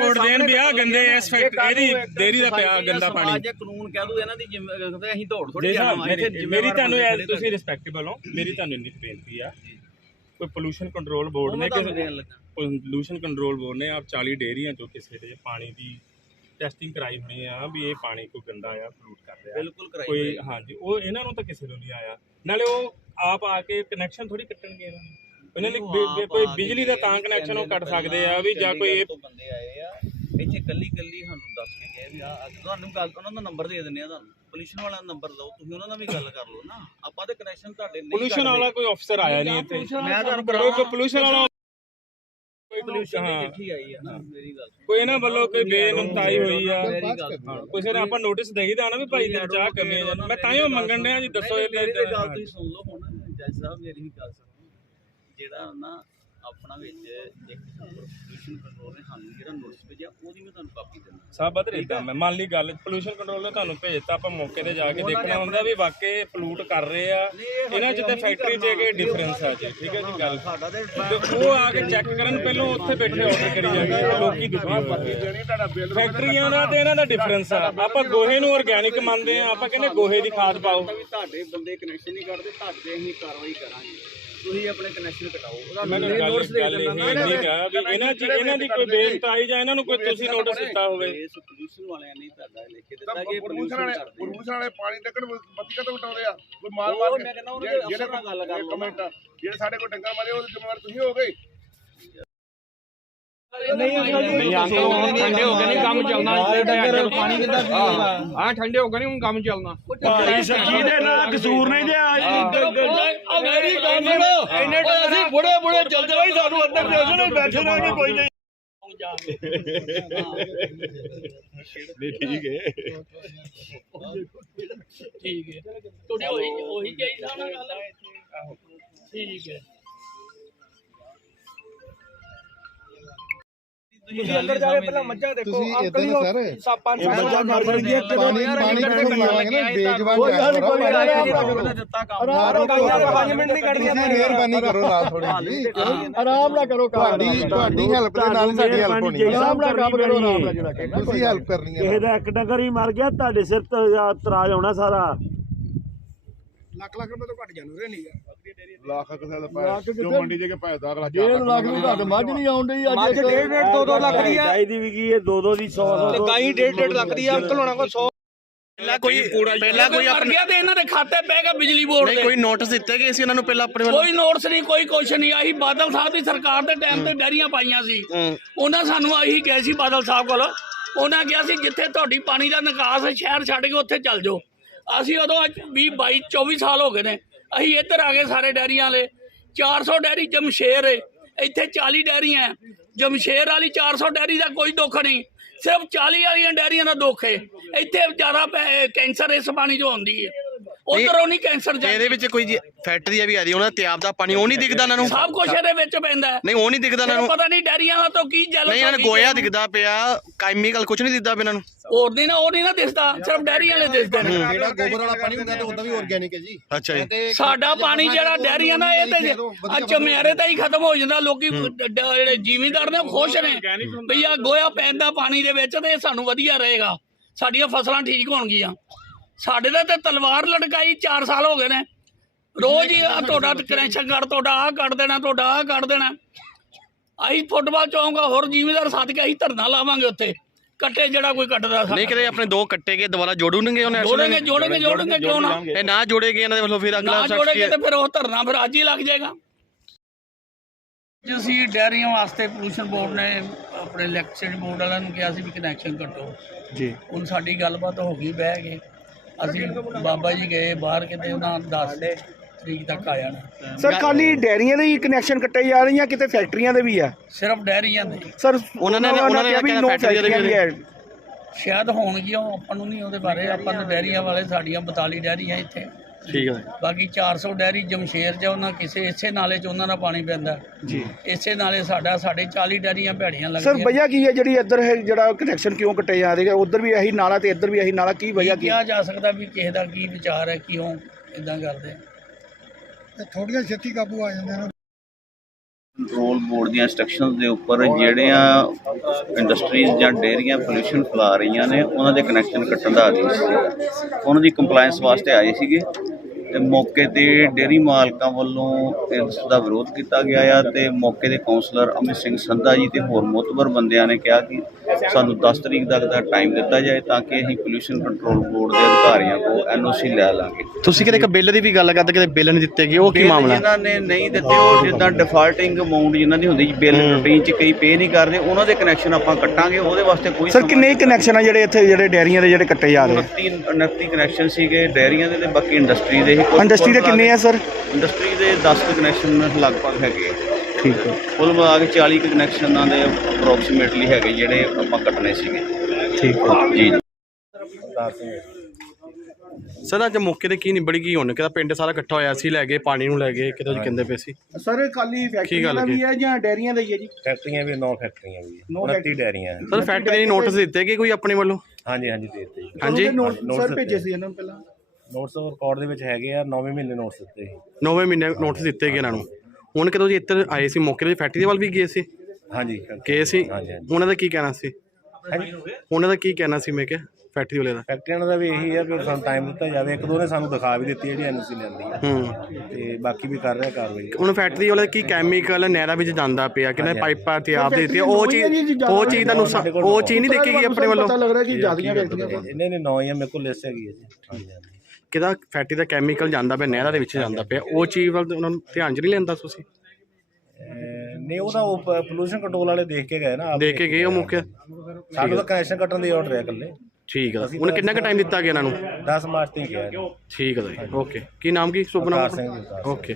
Report ਦੇਣ ਵੀ ਆ ਗੰਦੇ ਇਸ ਫੈਕਟਰੀ ਇਹਦੀ ਡੇਰੀ ਦਾ ਪਿਆ ਗੰਦਾ ਪਾਣੀ। ਜੇ ਕਾਨੂੰਨ ਕਹਿ ਦੋ ਇਹਨਾਂ ਦੀ ਕਹਿੰਦੇ ਅਸੀਂ ਦੌੜ ਥੋੜੀ ਜੀ ਜਾਣਾ ਸਾਹਿਬ ਵਾ, ਇੱਥੇ ਮੇਰੀ ਤੁਹਾਨੂੰ ਖੜੇ ਤੁਸੀਂ ਰਿਸਪੈਕਟੇਬਲ ਹੋ ਮੇਰੀ ਤੁਹਾਨੂੰ ਇੰਨੀ ਬੇਨਤੀ ਆ। ਕੋਈ ਪੋਲੂਸ਼ਨ ਕੰਟਰੋਲ ਬੋਰਡ ਨੇ। ਪੋਲੂਸ਼ਨ ਕੰਟਰੋਲ ਬੋਰਡ ਨੇ ਆਪ 40 ਡੇਅਰੀਆਂ ਚੋਂ ਕਿਸੇ ਦੇ ਪਾਣੀ ਦੀ ਟੈਸਟਿੰਗ ਕਰਾਈ ਹੋਣੀ ਆ ਵੀ ਇਹ ਪਾਣੀ ਕੋਈ ਗੰਦਾ ਆ ਪੋਲੂਟ ਕਰ ਰਿਹਾ ਬਿਲਕੁਲ ਕਰਾਈ ਕੋਈ। ਹਾਂਜੀ ਉਹ ਇਹਨਾਂ ਨੂੰ ਤਾਂ ਕਿਸੇ ਨੂੰ ਨਹੀਂ ਆਇਆ। ਨਾਲੇ ਉਹ ਆਪ ਆ ਕੇ ਕਨੈਕਸ਼ਨ ਥੋੜੀ ਕੱਟਣਗੇ ਇਹਨਾਂ ਨੂੰ। ਇਹਨਾਂ ਲਈ ਕੋਈ ਬਿਜਲੀ ਦਾ ਤਾਂ ਕਨੈਕਸ਼ਨ ਉਹ ਕੱਟ ਸਕਦੇ ਆ ਵੀ ਜਾਂ ਕੋਈ ਇਹ ਚੰਡੀਗੜ੍ਹ ਤੋਂ ਬੰਦੇ ਆਏ ਆ ਇੱਥੇ ਕੱਲੀ ਕੱਲੀ ਸਾਨੂੰ ਦੱਸ ਕੇ ਗਏ ਵੀ ਆ ਤੁਹਾਨੂੰ ਗੱਲ ਉਹਨਾਂ ਦਾ ਨੰਬਰ ਦੇ ਦਿੰਦੇ ਆ ਤੁਹਾਨੂੰ। ਪੋਲੂਸ਼ਨ ਵਾਲਾ ਨੰਬਰ ਲਓ ਤੁਸੀਂ ਉਹਨਾਂ ਨਾਲ ਵੀ ਗੱਲ ਕਰ ਲਓ ਨਾ। ਆਪਾਂ ਤੇ ਕਨੈਕਸ਼ਨ ਤੁਹਾਡੇ ਨਹੀਂ ਪੋਲੂਸ਼ਨ ਵਾਲਾ ਕੋਈ ਅਫਸਰ ਆਇਆ ਨਹੀਂ ਇੱਥੇ। ਮੈਂ ਤੁਹਾਨੂੰ ਕੋਈ ਪੋਲੂਸ਼ਨ ਵਾਲਾ ਕੋਈ ਪੋਲੂਸ਼ਨ ਦੀ ਹਾਂ। ਚਿੱਠੀ ਆਈ ਆ ਨਾ ਮੇਰੀ ਗੱਲ ਸੁਣੋ। ਕੋਈ ਇਹਨਾਂ ਵੱਲੋਂ ਕੋਈ ਬੇਨੁਮਤਾਈ ਹੋਈ ਆ। ਕਿਸੇ ਨੇ ਆਪਾਂ ਨੋਟਿਸ ਦੇਈਦਾ ਨਾ ਵੀ ਭਾਈ ਤੇਰੇ ਚਾਹ ਕਮੀ ਆ। ਮੈਂ ਤਾਂ ਹੀ ਉਹ ਮੰਗਣ ਡਿਆ ਜੀ ਦੱਸੋ ਨਹੀਂ, ਇਹ ਮੇਰੀ ਤੇ ਤੇ ਗੱਲ ਤੁਸੀਂ ਸੁਣ ਲਓ ਹੁਣ। ਜੱਜ ਸਾਹਿਬ ਮੇਰੀ ਵੀ ਗੱਲ ਸੁਣੋ। ਜਿਹੜਾ ਨਾ ਆਪਣਾ ਵਿੱਚ ਇੱਕ ਪੋਲੂਸ਼ਨ ਕੰਟਰੋਲ ਨੇ ਸਾਨੂੰ ਜਿਹੜਾ ਨੋਟਿਸ ਭੇਜਿਆ ਉਹਦੀ ਮੈਂ ਤੁਹਾਨੂੰ ਕਾਪੀ ਦਿੰਦਾ। ਬਦਲ ਇਦਾਂ ਮੈਂ ਮੰਨ ਲਈ ਗੱਲ ਪੋਲੂਸ਼ਨ ਕੰਟਰੋਲ ਨੇ ਤੁਹਾਨੂੰ ਭੇਜਤਾ ਆਪਾਂ ਮੌਕੇ ਤੇ ਜਾ ਕੇ ਦੇਖਣਾ ਹੁੰਦਾ ਵੀ ਵਾਕਈ ਪੋਲੂਟ ਕਰ ਰਹੇ ਆ। ਇਹਨਾਂ ਚ ਤੇ ਫੈਕਟਰੀ ਚ ਇਹ ਡਿਫਰੈਂਸ ਆ ਜੀ ਠੀਕ ਹੈ ਜੀ ਗੱਲ। ਸਾਡਾ ਤੇ ਉਹ ਆ ਕੇ ਚੈੱਕ ਕਰਨ ਪਹਿਲਾਂ ਉੱਥੇ ਬੈਠੇ ਆਰਡਰ ਕਰੀ ਜਾਂਦੇ ਲੋਕੀ ਹੋਏ ਫੈਕਟਰੀਆਂ ਦਾ ਤੇ ਇਹਨਾਂ ਦਾ ਡਿਫਰੈਂਸ ਆ। ਆਪਾਂ ਗੋਹੇ ਨੂੰ ਆਰਗੈਨਿਕ ਮੰਨਦੇ ਆ ਆਪਾਂ ਕਹਿੰਦੇ ਗੋਹੇ ਦੀ ਖਾਦ ਪਾਓ। ਤੁਹਾਡੇ ਬੰਦੇ ਕਨੈਕਸ਼ਨ ਨਹੀਂ ਕੱਢਦੇ ਤੁਹਾਡੇ ਅਸੀਂ ਕਾਰਵਾਈ ਕਰਾਂਗੇ। ਤੁਸੀਂ ਆਪਣੇ ਕਨੈਕਸ਼ਨ ਕਟਾਓ। ਉਹਦਾ ਮੈਨੂੰ notice ਦੇ ਵੀ ਇਹਨਾਂ ਚ ਇਹਨਾਂ ਦੀ ਕੋਈ ਬੇਨਤਾਈ ਜਾਂ ਇਹਨਾਂ ਨੂੰ ਕੋਈ ਤੁਸੀਂ ਨੋਟਿਸ ਦਿੱਤਾ ਹੋਵੇ। ਇਸ ਪੋਲੂਸ਼ਨ ਵਾਲਿਆਂ ਨੇ ਤੁਹਾਡਾ ਲਿਖ ਕੇ ਦਿੱਤਾ ਕਿ ਪੋਲੂਸ਼ਨ ਵਾਲੇ। ਪ੍ਰਦੂਸ਼ਣ ਵਾਲੇ ਪਾਣੀ ਤੱਕਣ ਬੱਤੀ ਕਦੋਂ ਉਟਾਉਂਦੇ ਆ? ਕੋਈ ਮਾਰ ਮਾਰ ਮੈਂ ਕਹਿੰਦਾ ਉਹਨਾਂ ਦੇ ਅਫਸਰ ਨਾਲ ਗੱਲ ਕਰ ਲਓ ਇੱਕ ਮਿੰਟ। ਜਿਹੜੇ ਸਾਡੇ ਕੋਲ ਡੰਗਰ ਮਾਰੇ ਉਹ ਜ਼ਿੰਮੇਵਾਰ ਤੁਸੀਂ ਹੋ ਗਏ ਨਹੀਂ ਅੰਕਲ ਹੁਣ ਠੰਡੇ ਹੋ ਗਏ ਨਹੀਂ ਕੰਮ ਚੱਲਣਾ ਪਾਣੀ ਕਿੱਦਾਂ ਪੀਏਗਾ ਹਾਂ ਠੰਡੇ ਹੋ ਗਏ ਨਹੀਂ ਹੁਣ ਕੰਮ ਚੱਲਣਾ। ਜਿਹਦੇ ਨਾਲ ਕਸੂਰ ਨਹੀਂ ਜੇ ਮੇਰੀ ਗੱਲ ਸੁਣੋ। ਇੰਨੇ ਅਸੀਂ ਬੁੜੇ ਬੁੜੇ ਚੱਲਦੇ ਰਹੀ ਸਾਨੂੰ ਅੰਦਰ ਦੇ ਬੈਠੇ ਨੇ ਬੈਠੇ ਰਹਿਣਗੇ ਕੋਈ ਨਹੀਂ। ਨਹੀਂ ਠੀਕ ਹੈ। ਠੀਕ ਹੈ। ਤੁਹਾਡੇ ਉਹੀ ਉਹੀ ਚਾਹੀਦਾ ਨਾ ਗੱਲ। ਠੀਕ ਹੈ। ਤੁਸੀਂ ਅੰਦਰ ਜਾ ਕੇ ਪਹਿਲਾਂ ਮੱਝਾਂ ਦੇਖੋ ਤੁਸੀਂ ਇਦਾਂ ਨਾ ਸਰ ਸਾਪਾਂ ਇਹ ਮੱਝਾਂ ਮਰ ਜਾਣਗੀਆਂ ਪਾਣੀ ਪਾਣੀ ਕਿਹਨੂੰ ਲਾਵਾਂਗੇ ਨਾ ਬੇਜਵਾਨ ਕੋਈ ਗੱਲ ਨੀ, ਕੋਈ ਗੱਲ ਨੀ, ਉਹਨੇ ਦਿੱਤਾ ਕੰਮ। ਆਰਾਮ ਗਾਈਆਂ ਪੰਜ ਮਿੰਟ ਨਹੀਂ ਕੱਢਦੀਆਂ ਤੁਸੀਂ ਮਿਹਰਬਾਨੀ ਕਰੋ ਨਾ ਥੋੜੀ ਜੀ। ਆਰਾਮ ਨਾਲ ਕਰੋ ਤੁਹਾਡੀ ਤੁਹਾਡੀ ਹੈਲਪ ਦੇ ਨਾਲ ਹੀ ਸਾਡੀ ਹੈਲਪ ਹੋਣੀ ਹੈ। ਆਰਾਮ ਨਾਲ ਕੰਮ ਕਰੋ ਆਰਾਮ ਨਾਲ ਜਿਹੜਾ ਕਹਿਣਾ ਤੁਸੀਂ ਹੈਲਪ ਕਰਨੀ ਹੈ ਕਿਸੇ ਦਾ ਇੱਕ ਡੰਗਰ ਹੀ ਮਰ ਗਿਆ ਤੁਹਾਡੇ ਸਿਰ ਤੇ ਤਰਾਜ ਆਉਣਾ ਸਾਰਾ। ਲੱਖ ਲੱਖ ਰੁਪਏ ਤੋਂ ਘੱਟ ਜਾਣੂ ਨਹੀਂ ਲੱਖ ਕਿਸੇ ਦਾ ਪੈ ਜੋ ਮੰਡੀ ਜੇ ਕੇ ਪੈ ਦਾ ਅਗਲਾ ਡੇਢ ਲੱਖ ਨੂੰ ਘੱਟ ਮੱਝ ਨਹੀਂ ਆਉਂਦੀ ਅੱਜ ਮੱਝ ਡੇਢ ਡੇਢ ਦੋ ਦੋ ਲੱਖ ਦੀ ਆ। ਚਾਹੀਦੀ ਵੀ ਕੀ ਇਹ ਦੋ ਦੋ ਦੀ 100 100 ਗਾਈ ਡੇਢ ਡੇਢ ਲੱਖ ਦੀ ਆ ਅੰਕਲ ਹੋਣਾ ਕੋ 100 ਪਹਿਲਾਂ ਕੋਈ ਪਹਿਲਾਂ ਕੋਈ ਮਰ ਗਿਆ ਤੇ ਇਹਨਾਂ ਦੇ ਖਾਤੇ ਪੈਗਾ ਬਿਜਲੀ ਬੋਰਡ ਦੇ। ਕੋਈ ਨੋਟਿਸ ਦਿੱਤੇ ਗਏ ਸੀ ਉਹਨਾਂ ਨੂੰ ਪਹਿਲਾਂ ਆਪਣੇ ਵੱਲੋਂ? ਕੋਈ ਨੋਟਿਸ ਨਹੀਂ ਕੋਈ ਕੁਛ ਨਹੀਂ। ਆਹੀ ਬਾਦਲ ਸਾਹਿਬ ਦੀ ਸਰਕਾਰ ਦੇ ਟਾਈਮ ਤੇ ਡੈਰੀਆਂ ਪਾਈਆਂ ਸੀ। ਉਹਨਾਂ ਸਾਨੂੰ ਆਹੀ ਕਹੇ ਸੀ ਬਾਦਲ ਸਾਹਿਬ ਕੋਲ। ਉਹਨਾਂ ਕਿਹਾ ਸੀ ਜਿੱਥੇ ਤੁਹਾਡੀ ਪਾਣੀ ਦਾ ਨਿਕਾਸ ਹੈ, ਸ਼ਹਿਰ ਛੱਡ ਕੇ ਉੱਥੇ ਚੱਲ ਜਾਓ। ਅਸੀਂ ਉਦੋਂ ਅੱਜ 20 22 24 ਸਾਲ ਹੋ ਗਏ ਨੇ। ਅਸੀਂ ਇੱਧਰ ਆ ਗਏ ਸਾਰੇ ਡੈਰੀਆਂ ਵਾਲੇ। 400 ਡੈਰੀ ਜਮਸ਼ੇਰ ਏ। ਇੱਥੇ 40 ਡੈਰੀਆਂ ਹੈ। ਜਮਸ਼ੇਰ ਵਾਲੀ 400 ਡੈਰੀ ਦਾ ਕੋਈ ਦੁੱਖ ਨਹੀਂ। ਸਿਰਫ 40 ਵਾਲੀਆਂ ਡੈਰੀਆਂ ਦਾ ਦੁੱਖ ਹੈ ਇੱਥੇ ਜ਼ਿਆਦਾ ਪੈ- ਕੈਂਸਰ ਇਸ ਪਾਣੀ 'ਚ ਆਉਂਦੀ ਹੈ ਉਧਰੋਂ ਨਹੀਂ ਕੈਂਸਰ ਤੇ ਇਹਦੇ ਜਾਂਦੀ ਵਿੱਚ ਕੋਈ ਫੈਕਟਰੀ ਵੀ ਆ ਰਹੀ ਉਹਨਾਂ ਦਾ ਤਿਆਬ ਦਾ ਪਾਣੀ ਉਹ ਨਹੀਂ ਦਿਖਦਾ ਇਹਨਾਂ ਨੂੰ। ਸਭ ਕੁਝ ਇਹਦੇ ਵਿੱਚ ਪੈਂਦਾ ਨਹੀਂ ਉਹ ਨਹੀਂ ਦਿਖਦਾ ਇਹਨਾਂ ਫਿਰ ਨੂੰ। ਪਤਾ ਨਹੀਂ ਡੈਰੀਆਂ ਦਾ ਤੋਂ ਕੀ ਜਲ ਨਹੀਂ ਇਹਨਾਂ ਨੂੰ ਗੋਇਆ ਦਿਖਦਾ ਪਿਆ ਕੈਮੀਕਲ ਕੁਝ ਨਹੀਂ ਦਿਖਦਾ ਪਿਆ ਇਹਨਾਂ ਨੂੰ। ਹੋਰ ਨਹੀਂ ਨਾ ਉਹ ਨਹੀਂ ਨਾ ਦਿਸਦਾ ਸਿਰਫ ਡੈਰੀ ਵਾਲੇ ਦਿਸਦੇ ਨੇ। ਜਿਹੜਾ ਗੋਬਰ ਵਾਲਾ ਪਾਣੀ ਹੁੰਦਾ ਤੇ ਉਦਾਂ ਵੀ ਆਰਗੈਨਿਕ ਹੈ ਜੀ। ਅੱਛਾ ਜੀ। ਸਾਡਾ ਪਾਣੀ ਜਿਹੜਾ ਡੈਰੀਆਂ ਦਾ ਇਹ ਤੇ ਅੱਛਾ ਮਿਆਰੇ ਤਾਂ ਹੀ ਖਤਮ ਹੋ ਜਾਂਦਾ ਲੋਕੀ ਜਿਹੜੇ ਜ਼ਿਮੀਂਦਾਰ ਨੇ ਉਹ ਖੁਸ਼ ਨੇ ਵੀ ਆ ਗੋਇਆ ਪੈਂਦਾ ਪਾਣੀ ਦੇ ਵਿੱਚ ਤੇ ਸਾਨੂੰ ਵਧੀਆ ਰਹੇਗਾ। ਸਾਡੀਆਂ ਫਸਲਾਂ ਠੀਕ ਹੋਣਗੀਆਂ। ਸਾਡੇ ਦਾ ਤੇ ਤਲਵਾਰ ਲੜਕਾਈ 4 ਸਾਲ ਹੋ ਗਏ ਨੇ। ਰੋਜ਼ ਹੀ ਆ ਤੁਹਾਡਾ ਕ੍ਰੈਂਸ਼ਾ ਕਰ ਤੁਹਾਡਾ ਆ ਕੱਢ ਦੇਣਾ ਤੁਹਾਡਾ ਆ ਕੱਢ ਦੇਣਾ। ਆਈ ਫੁੱਟਬਾਲ ਚਾਹੂੰਗਾ ਹੋਰ ਜ਼ਿਮੀਦਾਰ ਸਾਥ ਕੇ ਆਈ ਧਰਨਾ ਲਾਵਾਂਗੇ ਉੱਥੇ। ਕੱਟੇ ਜਿਹੜਾ ਕੋਈ ਕੱਟਦਾ ਨਹੀਂ ਕਿਤੇ ਆਪਣੇ ਦੋ ਕੱਟੇ ਕੇ ਦੁਬਾਰਾ ਜੋੜੂਣਗੇ ਉਹਨੇ ਜੋੜਨਗੇ ਜੋੜਨਗੇ ਜੋੜਨਗੇ ਕਿਉਂ ਨਾ? ਇਹ ਨਾ ਜੋੜੇਗੇ ਇਹਨਾਂ ਦੇ ਵੱਲੋਂ ਫਿਰ ਅਗਲਾ ਸਖਤ ਜੋੜੇਗੇ ਤੇ ਫਿਰ ਉਹ ਧਰਨਾ ਫਿਰ ਅੱਜ ਹੀ ਲੱਗ ਜਾਏਗਾ। ਅਸੀਂ ਡੈਰੀਆਂ ਵਾਸਤੇ ਪੋਲੂਸ਼ਨ ਬੋਰਡ ਨੇ ਆਪਣੇ ਇਲੈਕਟ੍ਰਿਸਿਟੀ ਬੋਰਡ ਵਾਲਿਆਂ ਨੂੰ ਕਿਹਾ ਸੀ ਵੀ ਕਨੈਕਸ਼ਨ ਕੱਟੋ। ਜੀ। ਹੁਣ ਸਾਡੀ ਗੱਲਬਾਤ ਹੋ ਗਈ ਬਹਿ ਗਏ। ਅਸੀਂ ਬਾਬਾ ਜੀ ਗਏ ਬਾਹਰ ਕਿਤੇ ਉਹਨਾਂ 10 ਤਰੀਕ ਤੱਕ ਆ ਜਾਣਾ। ਸਰ ਖਾਲੀ ਡੈਰੀਆਂ ਦੇ ਹੀ ਕਨੈਕਸ਼ਨ ਕੱਟੇ ਜਾ ਰਹੇ ਆ ਕਿਤੇ ਫੈਕਟਰੀਆਂ ਦੇ ਵੀ ਆ? ਸਿਰਫ ਡੈਰੀਆਂ ਦੇ। ਸਰ ਉਹਨਾਂ ਨੇ- ਉਹਨਾਂ ਨੇ ਕਿਹਾ ਵੀ no ਫੈਕਟਰੀਆਂ ਦੇ ਵੀ ਵੀ ਸ਼ਾਇਦ ਹੋਣਗੀਆਂ ਉਹ ਆਪਾਂ ਨੂੰ ਨਹੀਂ ਉਹਦੇ ਬਾਰੇ ਆਪਾਂ ਨੂੰ ਡੈਰੀਆਂ ਵਾਲੇ ਸਾਡੀਆਂ 42 ਡੈਰੀਆਂ ਇੱਥੇ। ਠੀਕ ਹੈ। ਬਾਕੀ 400 ਡੈਰੀ ਜਮਸ਼ੇਰ ਚ ਉਹਨਾਂ ਕਿਸੇ ਇਸੇ ਨਾਲੇ ਚ ਉਹਨਾਂ ਦਾ ਪਾਣੀ ਪੈਂਦਾ। ਜੀ। ਇਸੇ ਨਾਲੇ ਸਾਡਾ ਸਾਡੇ 40 ਡੈਰੀਆਂ ਭੈੜੀਆਂ ਸਰ ਲੱਗਦੀਆਂ ਵਜ੍ਹਾ ਕੀ ਹੈ ਜਿਹੜੀ ਇੱਧਰ ਹੈ ਜਿਹੜਾ ਕਨੈਕਸ਼ਨ ਕਿਉਂ ਕੱਟੇ ਜਾ ਰਹੇ ਉਧਰ ਵੀ ਇਹੀ ਨਾਲਾ ਤੇ ਇੱਧਰ ਵੀ ਇਹੀ ਨਾਲਾ ਕੀ ਵਜ੍ਹਾ ਕੀ ਕਿਹਾ ਜਾ ਸਕਦਾ ਵੀ ਕਿਸੇ ਦਾ ਕੀ ਵਿਚਾਰ ਹੈ ਕਿਉਂ ਇਦਾਂ ਕਰਦੇ ਆ। ਥੋੜੀਆਂ ਛੇਤੀ ਕਾਬੂ ਆ ਜਾਂਦੇ ਨੇ ਕੰਟਰੋਲ ਬੋਰਡ ਦੀਆਂ ਇੰਸਟਰਕਸ਼ਨਸ ਦੇ ਉੱਪਰ ਜਿਹੜੀਆਂ ਇੰਡਸਟਰੀਜ਼ ਜਾਂ ਡੇਅਰੀਆਂ ਪੋਲੂਸ਼ਨ ਫੈਲਾ ਰਹੀਆਂ ਨੇ, ਉਹਨਾਂ ਦੇ ਕਨੈਕਸ਼ਨ ਕੱਟਣ ਦਾ ਆਦੇਸ਼ ਸੀ। ਉਹਨਾਂ ਦੀ ਕੰਪਲਾਈਂਸ ਵਾਸਤੇ ਆਏ ਸੀਗੇ ਤੇ ਮੌਕੇ ਤੇ ਡੇਅਰੀ ਮਾਲਕਾਂ ਵੱਲੋਂ ਇਸ ਦਾ ਵਿਰੋਧ ਕੀਤਾ ਗਿਆ ਆ ਤੇ ਮੌਕੇ ਦੇ ਕਾਉਂਸਲਰ ਅਮਿਤ ਸਿੰਘ ਸੰਧਾ ਜੀ ਤੇ ਹੋਰ ਮੋਤਬਰ ਬੰਦਿਆਂ ਨੇ ਕਿਹਾ ਕਿ ਸਾਨੂੰ 10 ਤਰੀਕ ਤੱਕ ਦਾ ਟਾਈਮ ਦਿੱਤਾ ਜਾਏ ਤਾਂ ਕਿ ਅਸੀਂ ਪੋਲੂਸ਼ਨ ਕੰਟਰੋਲ ਬੋਰਡ ਦੇ ਅਧਿਕਾਰੀਆਂ ਕੋਲ ਐਨਓਸੀ ਲੈ ਲਾਂਗੇ। ਤੁਸੀਂ ਕਿਤੇ ਇੱਕ ਬਿੱਲ ਦੀ ਵੀ ਗੱਲ ਕਰਦੇ ਕਿਤੇ ਬਿੱਲ ਨਹੀਂ ਦਿੱਤੇ ਗਏ ਉਹ ਕੀ ਮਾਮਲਾ? ਜਿਨ੍ਹਾਂ ਨੇ ਨਹੀਂ ਦਿੱਤੇ ਉਹ ਜਿੱਦਾਂ ਡਿਫਾਲਟਿੰਗ ਅਮਾਉਂਟ ਜਿਨ੍ਹਾਂ ਦੀ ਹੁੰਦੀ ਬਿੱਲ ਰੂਟੀਨ ਚ ਕਈ ਪੇ ਨਹੀਂ ਕਰਦੇ ਉਹਨਾਂ ਦੇ ਕਨੈਕਸ਼ਨ ਆਪਾਂ ਕੱਟਾਂਗੇ ਉਹਦੇ ਵਾਸਤੇ ਕੋਈ ਸਰ ਕਿੰਨੇ ਕਨੈਕਸ਼ਨ ਆ ਜਿਹੜੇ ਇੱਥੇ ਜਿਹੜੇ ਡੈਰੀਆਂ ਦੇ ਜਿਹੜੇ ਕੱਟੇ ਜਾ ਰਹੇ? 29 29 ਕਨੈਕਸ਼ਨ ਸੀਗੇ ਡੈਰੀਆਂ ਦੇ ਤੇ ਬਾਕੀ ਇੰਡਸਟਰੀ ਦੇ ਹੀ। ਇੰਡਸਟਰੀ ਦੇ ਕਿੰਨੇ ਆ ਸਰ ਇੰਡਸਟਰੀ ਦੇ 10 ਕਨੈਕਸ਼ਨ ਲਗਭਗ ਹੈਗੇ ਠੀਕ ਹੈ। ਕੁੱਲ ਮਿਲਾ ਕੇ 40 ਕਨੈਕਸ਼ਨਾਂ ਦੇ ਅਪਰੋਕਸੀਮੇਟਲੀ ਹੈਗੇ ਜਿਹੜੇ ਆਪਾਂ ਕੱਟਣੇ ਸੀਗੇ। ਠੀਕ ਹੈ। ਜੀ। ਸਰ ਅੱਜ ਮੌਕੇ ਤੇ ਕੀ ਨਿਬੜ ਗਈ ਹੁਣ? ਕਿਹਦਾ ਪਿੰਡ ਸਾਰਾ ਇਕੱਠਾ ਹੋਇਆ ਸੀ ਲੈ ਗਏ ਪਾਣੀ ਨੂੰ ਲੈ ਗਏ ਕਿਤੇ ਕਹਿੰਦੇ ਪਏ ਸੀ? ਸਰ ਖਾਲੀ ਫੈਕਟਰੀਆਂ ਦਾ ਕੀ? ਵੀ ਹੈ ਜਾਂ ਡੈਰੀਆਂ ਦਾ ਹੀ ਹੈ ਜੀ? ਫੈਕਟਰੀਆਂ ਵੀ ਨੌ ਫੈਕਟਰੀਆਂ ਵੀ। ਨੌ 29 ਡੈਰੀਆਂ। ਸਰ ਫੈਕਟਰੀ ਨੇ ਨੋਟਿਸ ਦਿੱਤੇ ਕਿ ਕੋਈ ਆਪਣੇ ਵੱਲੋਂ? ਹਾਂਜੀ ਹਾਂਜੀ ਦੇ ਦਿੱਤੇ ਜੀ। ਹਾਂਜੀ? ਨੋਟ ਸਰ ਭੇਜੇ ਸੀ ਇਹਨਾਂ ਨੂੰ ਪਹਿਲਾਂ। ਨੋਟਸ ਰਿਕਾਰਡ ਦੇ ਵਿੱਚ ਹੈਗੇ ਆ 9ਵੇਂ ਮਹੀਨੇ ਨੋਟਸ ਦਿੱਤੇ ਸੀ। ਨੌਵੇਂ ਮਹੀਨੇ ਨੋਟਿਸ ਦਿੱਤੇ ਗਏ ਇਹਨਾਂ ਨੂੰ। ਹੁਣ ਕਦੋਂ ਜੀ ਇੱਧਰ ਆਏ ਸੀ ਮੌਕੇ ਤੇ ਫੈਕਟਰੀ ਦੇ ਵੱਲ ਵੀ ਗਏ ਸੀ ਹਾਂਜੀ ਗਏ ਸੀ ਹਾਂਜੀ, ਹਾਂਜੀ। ਉਹਨਾਂ ਦਾ ਕੀ ਕਹਿਣਾ ਸੀ ਉਹਨਾਂ ਦਾ ਕੀ ਕਹਿਣਾ ਸੀ ਮੈਂ ਕਿਹਾ ਫੈਕਟਰੀ ਵਾਲੇ ਦਾ ਫੈਕਟਰੀਆਂ ਦਾ ਵੀ ਇਹੀ ਆ ਵੀ ਸਾਨੂੰ ਟਾਈਮ ਦਿੱਤਾ ਜਾਵੇ ਇੱਕ ਦੋ ਨੇ ਸਾਨੂੰ ਦਿਖਾ ਵੀ ਦਿੱਤੀ ਜਿਹੜੀ ਐਨਓਸੀ ਲੈਂਦੀ ਆ ਹੂੰ ਤੇ ਬਾਕੀ ਵੀ ਕਰ ਰਿਹਾ ਕਾਰਵਾਈ ਹੁਣ ਫੈਕਟਰੀ ਵਾਲੇ ਕੀ ਕੈਮੀਕਲ ਨਹਿਰਾਂ ਵਿੱਚ ਜਾਂਦਾ ਪਿਆ ਕਿੰਨੇ ਪਾਈਪਾਂ ਤੇ ਆਪ ਦੇ ਦਿੱਤੀ ਉਹ ਚੀਜ਼ ਉਹ ਚੀਜ਼ ਦਾ ਨੁਕਸਾਨ ਉਹ ਚੀਜ਼ ਨਹੀਂ ਦੇਖੇਗੀ ਆਪਣੇ ਵੱਲੋਂ ਪਤਾ ਲੱਗ ਰਿਹਾ ਕਿ ਜ਼ਿਆਦੀਆਂ ਫੈਕਟਰੀਆਂ ਇਹਨੇ ਨੇ ਨੌ ਹੀ ਆ ਮੇਰੇ ਕੋਲ ਲਿਸਟ ਹੈਗੀ ਹੈ ਜੀ ਹਾਂਜੀ ਹਾਂਜੀ ਕਿਹਦਾ ਫੈਕਟਰੀ ਦਾ ਕੈਮੀਕਲ ਜਾਂਦਾ ਪਿਆ ਨਹਿਰਾਂ ਦੇ ਵਿੱਚ ਜਾਂਦਾ ਪਿਆ ਉਹ ਚੀਜ਼ ਵੱਲ ਉਹਨਾਂ ਨੂੰ ਧਿਆਨ 'ਚ ਨਹੀਂ ਲੈਂਦਾ ਤੁਸੀਂ? ਨਹੀਂ ਉਹ ਤਾਂ ਉਹ ਪੋਲੂਸ਼ਨ ਕੰਟਰੋਲ ਵਾਲੇ ਦੇਖ ਕੇ ਗਏ ਨਾ ਆਪ ਦੇਖ ਕੇ ਗਏ ਉਹ ਮੌਕੇ? ਸਾਨੂੰ ਤਾਂ ਕਨੈਕਸ਼ਨ ਕੱਟਣ ਦੀ ਆਰਡਰ ਹੈ ਇਕੱਲੇ। ਠੀਕ ਹੈ। ਉਹਨੇ ਕਿੰਨਾ ਕੁ ਟਾਈਮ ਦਿੱਤਾ ਗਿਆ ਇਹਨਾਂ ਨੂੰ? 10 ਮਾਰਚ ਤੇ ਹੀ ਗਿਆ। ਠੀਕ ਹੈ ਜੀ ਓਕੇ। ਕੀ ਨਾਮ ਕੀ? ਸੁਪਨਾ। ਓਕੇ।